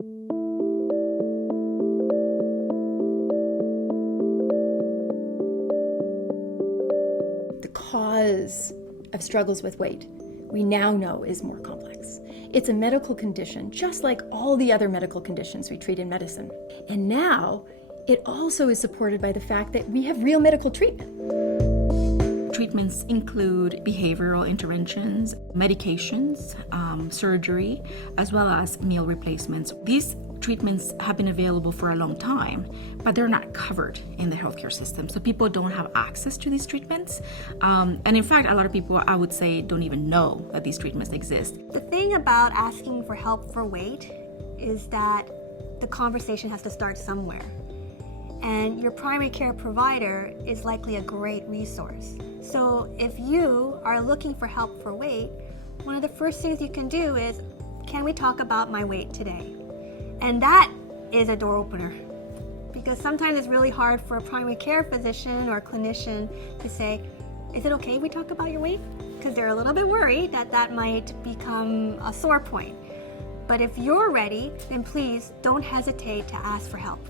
The cause of struggles with weight, we now know, is more complex. It's a medical condition, just like all the other medical conditions we treat in medicine. And now, it also is supported by the fact that we have real medical treatment. Treatments include behavioral interventions, medications, surgery, as well as meal replacements. These treatments have been available for a long time, but they're not covered in the healthcare system. So people don't have access to these treatments. And in fact, a lot of people, I would say, don't even know that these treatments exist. The thing about asking for help for weight is that the conversation has to start somewhere. And your primary care provider is likely a great resource. So if you are looking for help for weight, one of the first things you can do is, can we talk about my weight today? And that is a door opener. Because sometimes it's really hard for a primary care physician or clinician to say, is it okay we talk about your weight? Because they're a little bit worried that that might become a sore point. But if you're ready, then please don't hesitate to ask for help.